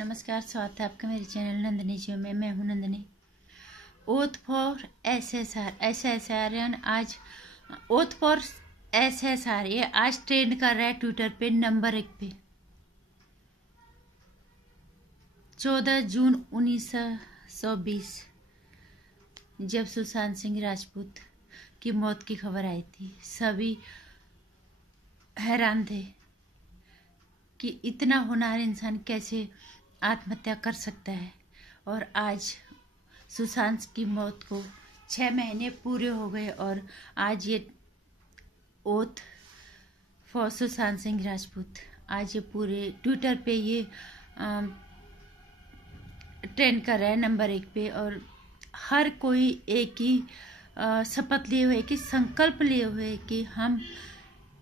नमस्कार, स्वागत है आपका मेरे चैनल नंदिनी जी में। मैं हूं नंदिनी। ओथ फॉर एसएसआर आज ओथ फॉर एसएसआर ये आज ट्रेंड कर रहा है ट्विटर पे नंबर 1 पे। 14 जून 1920 जब सुशांत सिंह राजपूत की मौत की खबर आई थी, सभी हैरान थे कि इतना होनहार इंसान कैसे आत्महत्या कर सकता है। और आज सुशांत की मौत को 6 महीने पूरे हो गए और आज ये ओथ फॉर सुशांत सिंह राजपूत आज ये पूरे ट्विटर पे ये ट्रेंड कर रहा है नंबर 1 पे। और हर कोई एक ही शपथ लिए हुए कि संकल्प लिए हुए कि हम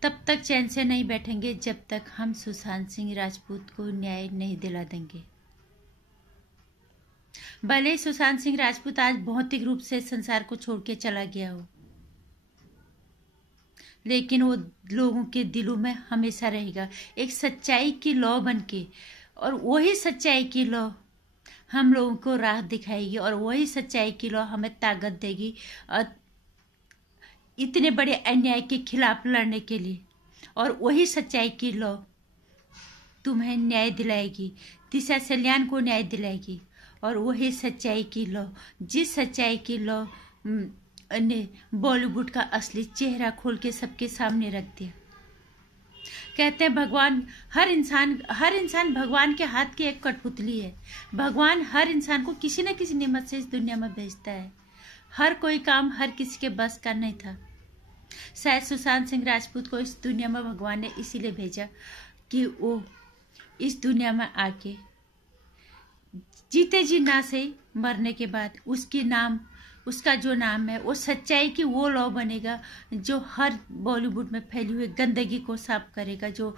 तब तक चैन से नहीं बैठेंगे जब तक हम सुशांत सिंह राजपूत को न्याय नहीं दिला देंगे। भले सुशांत सिंह राजपूत आज भौतिक रूप से संसार को छोड़ के चला गया हो, लेकिन वो लोगों के दिलों में हमेशा रहेगा एक सच्चाई की लौ बन के। और वही सच्चाई की लौ हम लोगों को राह दिखाएगी और वही सच्चाई की लौ हमें ताकत देगी और इतने बड़े अन्याय के खिलाफ लड़ने के लिए। और वही सच्चाई की लौ तुम्हें न्याय दिलाएगी, दिशा सल्यान को न्याय दिलाएगी। और वही सच्चाई की लौ, जिस सच्चाई की लौ ने बॉलीवुड का असली चेहरा खोल के सबके सामने रख दिया। कहते हैं भगवान हर इंसान भगवान के हाथ की एक कठपुतली है। भगवान हर इंसान को किसी न किसी नियमत से इस दुनिया में भेजता है। हर कोई काम हर किसी के बस का नहीं था। शायद सुशांत सिंह राजपूत को इस दुनिया में भगवान ने इसीलिए भेजा कि वो इस दुनिया में आके जीते जी ना से मरने के बाद उसका जो नाम है वो सच्चाई की वो लौ बनेगा जो हर बॉलीवुड में फैली हुई गंदगी को साफ करेगा, जो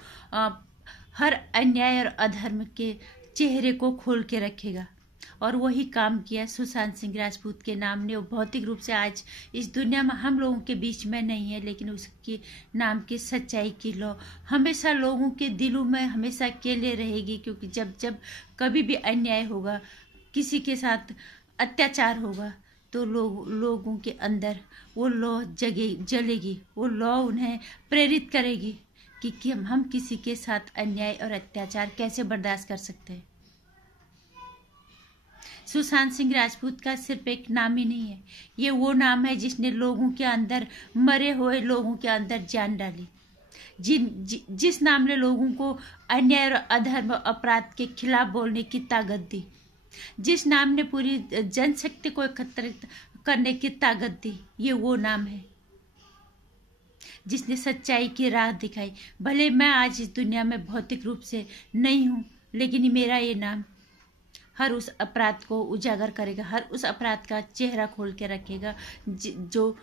हर अन्याय और अधर्म के चेहरे को खोल के रखेगा। और वही काम किया सुशांत सिंह राजपूत के नाम ने। वो भौतिक रूप से आज इस दुनिया में हम लोगों के बीच में नहीं है, लेकिन उसके नाम की सच्चाई की लौ हमेशा लोगों के दिलों में हमेशा अकेले रहेगी। क्योंकि जब जब कभी भी अन्याय होगा, किसी के साथ अत्याचार होगा, तो लोगों के अंदर वो लौ जलेगी। वो लौ उन्हें प्रेरित करेगी कि हम किसी के साथ अन्याय और अत्याचार कैसे बर्दाश्त कर सकते हैं। सुशांत सिंह राजपूत का सिर्फ एक नाम ही नहीं है, ये वो नाम है जिसने लोगों के अंदर, मरे हुए लोगों के अंदर जान डाली। जिस नाम ने लोगों को अन्याय और अधर्म अपराध के खिलाफ बोलने की ताकत दी, जिस नाम ने पूरी जनशक्ति को एकत्रित करने की ताकत दी, ये वो नाम है जिसने सच्चाई की राह दिखाई। भले मैं आज इस दुनिया में भौतिक रूप से नहीं हूँ, लेकिन मेरा ये नाम हर उस अपराध को उजागर करेगा, हर उस अपराध का चेहरा खोल के रखेगा जो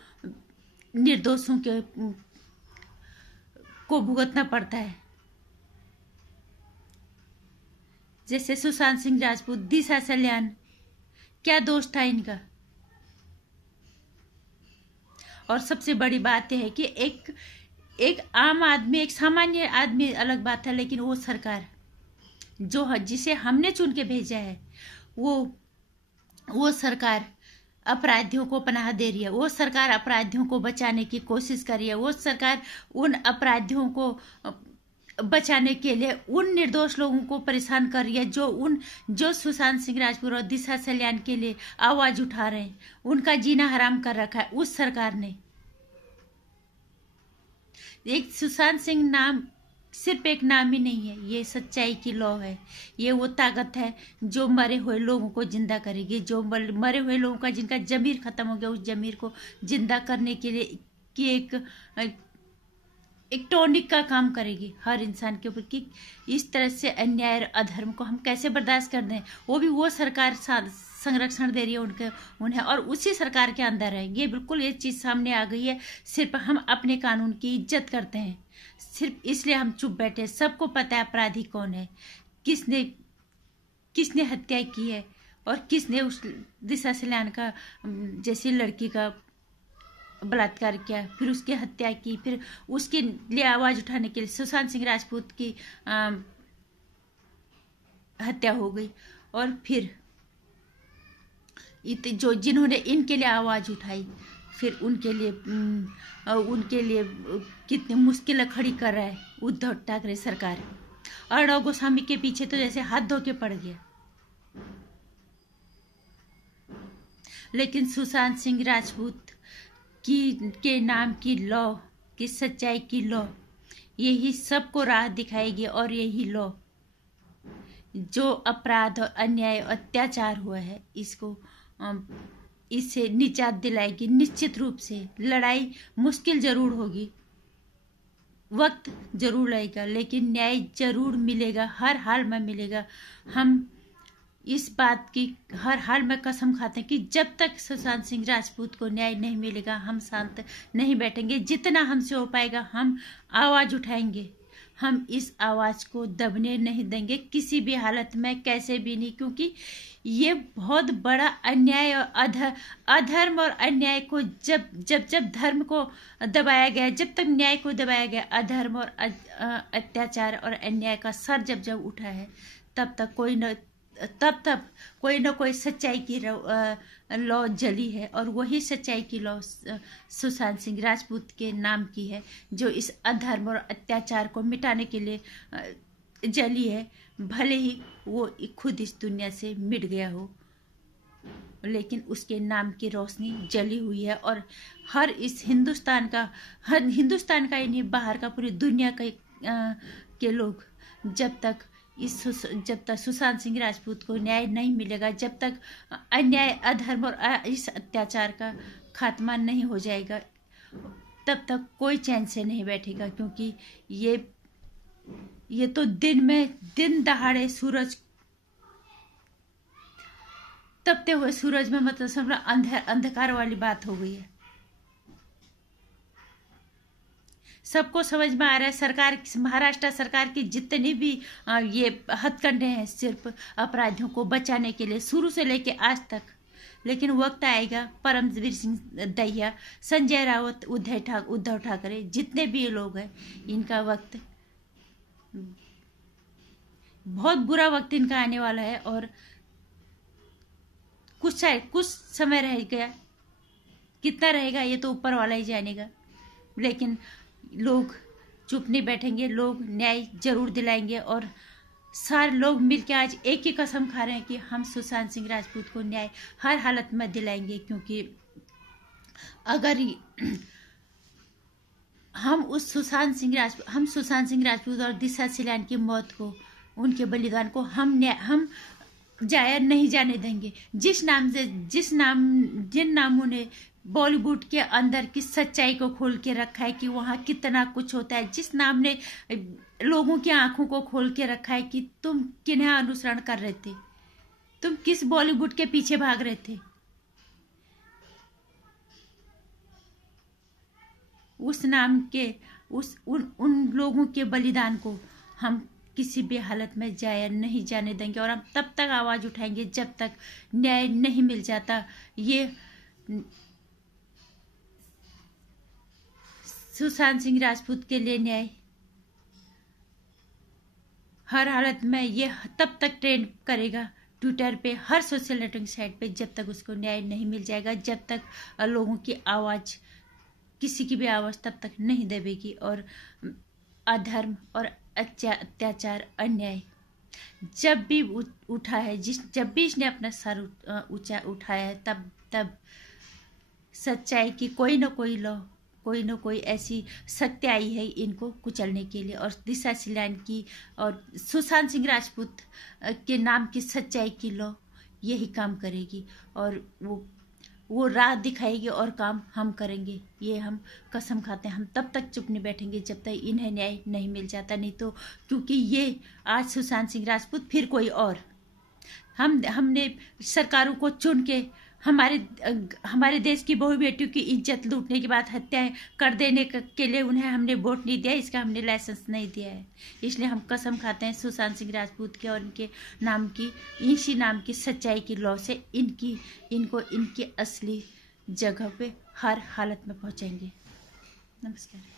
निर्दोषों को भुगतना पड़ता है। जैसे सुशांत सिंह राजपूत, दिशा सल्यान, क्या दोष था इनका। और सबसे बड़ी बात यह है कि एक आम आदमी, एक सामान्य आदमी अलग बात है, लेकिन वो सरकार जिसे हमने चुन के भेजा है, वो सरकार अपराधियों को पनाह दे रही है। वो सरकार अपराधियों को बचाने की कोशिश कर रही है। वो सरकार उन अपराधियों को बचाने के लिए उन निर्दोष लोगों को परेशान कर रही है जो सुशांत सिंह राजपूत और दिशा सल्यान के लिए आवाज उठा रहे हैं। उनका जीना हराम कर रखा है उस सरकार ने। एक सुशांत सिंह नाम सिर्फ एक नाम ही नहीं है, ये सच्चाई की लौ है। ये वो ताकत है जो मरे हुए लोगों को जिंदा करेगी, जो मरे हुए लोगों का जिनका जमीर खत्म हो गया, उस जमीर को जिंदा करने के लिए कि एक टॉनिक का काम करेगी हर इंसान के ऊपर कि इस तरह से अन्याय और अधर्म को हम कैसे बर्दाश्त कर दें। वो सरकार संरक्षण दे रही है उन्हें और उसी सरकार के अंदर है। ये बिल्कुल ये चीज़ सामने आ गई है। सिर्फ हम अपने कानून की इज्जत करते हैं, सिर्फ इसलिए हम चुप बैठे। सबको पता है अपराधी कौन है, किसने हत्या की है और किसने उस दिशा सल्यान का जैसी लड़की का बलात्कार किया, फिर उसकी हत्या की, फिर उसके लिए आवाज उठाने के लिए सुशांत सिंह राजपूत की हत्या हो गई। और फिर जो जिन्होंने इनके लिए आवाज़ उठाई, फिर उनके लिए कितनी मुश्किलें खड़ी कर रहा है उद्धव ठाकरे सरकार। अर्णव गोस्वामी के पीछे तो जैसे हाथ धो के पड़ गया। लेकिन सुशांत सिंह राजपूत के नाम की लॉ, की सच्चाई की लॉ, यही सबको राह दिखाएगी। और यही लॉ जो अपराध और अन्याय और अत्याचार हुआ है, इससे निजात दिलाएगी। निश्चित रूप से लड़ाई मुश्किल जरूर होगी, वक्त जरूर लगेगा, लेकिन न्याय जरूर मिलेगा, हर हाल में मिलेगा। हम इस बात की हर हाल में कसम खाते हैं कि जब तक सुशांत सिंह राजपूत को न्याय नहीं मिलेगा, हम शांत नहीं बैठेंगे। जितना हमसे हो पाएगा हम आवाज़ उठाएंगे। हम इस आवाज़ को दबने नहीं देंगे किसी भी हालत में, कैसे भी नहीं, क्योंकि ये बहुत बड़ा अन्याय और अधर्म और अन्याय को जब धर्म को दबाया गया, जब तक न्याय को दबाया गया, अधर्म और अत्याचार और अन्याय का सर जब उठा है, तब कोई न कोई सच्चाई की लॉ जली है। और वही सच्चाई की लॉ सुशांत सिंह राजपूत के नाम की है, जो इस अधर्म और अत्याचार को मिटाने के लिए जली है। भले ही वो खुद इस दुनिया से मिट गया हो, लेकिन उसके नाम की रोशनी जली हुई है। और हर हिंदुस्तान का ही नहीं, बाहर का, पूरी दुनिया के लोग जब तक सुशांत सिंह राजपूत को न्याय नहीं मिलेगा, जब तक अन्याय, अधर्म और इस अत्याचार का खात्मा नहीं हो जाएगा, तब तक कोई चैन से नहीं बैठेगा। क्योंकि ये तो दिन दहाड़े सूरज, तपते हुए सूरज में मतलब समझ अंधकार वाली बात हो गई है। सबको समझ में आ रहा है, सरकार, महाराष्ट्र सरकार की जितनी भी ये हथकंडे हैं, सिर्फ अपराधियों को बचाने के लिए, शुरू से लेके आज तक। लेकिन वक्त आएगा, परमवीर सिंह दहिया, संजय राउत, उद्धव ठाकरे, जितने भी ये लोग हैं, इनका वक्त, बहुत बुरा वक्त इनका आने वाला है। और कुछ समय रह गया, कितना रहेगा ये तो ऊपर वाला ही जानेगा। लेकिन लोग चुप नहीं बैठेंगे, लोग न्याय जरूर दिलाएंगे। और सारे लोग मिलकर आज एक ही कसम खा रहे हैं कि हम सुशांत सिंह राजपूत को न्याय हर हालत में दिलाएंगे। क्योंकि अगर हम सुशांत सिंह राजपूत और दिशा सिलान की मौत को, उनके बलिदान को हम जाया नहीं जाने देंगे। जिन नामों ने बॉलीवुड के अंदर की सच्चाई को खोल के रखा है कि वहाँ कितना कुछ होता है, जिस नाम ने लोगों की आंखों को खोल के रखा है कि तुम किन्हें अनुसरण कर रहे थे, तुम किस बॉलीवुड के पीछे भाग रहे थे, उस नाम के उन लोगों के बलिदान को हम किसी भी हालत में जाया नहीं जाने देंगे। और हम तब तक आवाज उठाएंगे जब तक न्याय नहीं मिल जाता। ये सुशांत सिंह राजपूत के लिए न्याय हर हालत में ये तब तक ट्रेंड करेगा ट्विटर पे, हर सोशल नेटवर्किंग साइट पे, जब तक उसको न्याय नहीं मिल जाएगा, जब तक लोगों की आवाज़, किसी की भी आवाज़ तब तक नहीं दबेगी। और अधर्म और अत्याचार, अन्याय जब भी उठा है, जब भी इसने अपना सर ऊंचा उठाया है, तब सच्चाई की कोई न कोई ऐसी शक्ति आई है इनको कुचलने के लिए। और दिशा सिलान की और सुशांत सिंह राजपूत के नाम की सच्चाई की लॉ यही काम करेगी और वो राह दिखाएगी और काम हम करेंगे। ये हम कसम खाते हैं। हम तब तक चुप नहीं बैठेंगे जब तक इन्हें न्याय नहीं मिल जाता। नहीं तो क्योंकि ये आज सुशांत सिंह राजपूत, फिर कोई और, हमने सरकारों को चुन के हमारे देश की बहु बेटियों की इज्जत लूटने के बाद हत्याएं कर देने के लिए उन्हें हमने वोट नहीं दिया, इसका हमने लाइसेंस नहीं दिया है। इसलिए हम कसम खाते हैं सुशांत सिंह राजपूत के और इनके नाम की, इसी नाम की सच्चाई की लॉ से इनको इनकी असली जगह पे हर हालत में पहुंचाएंगे। नमस्कार।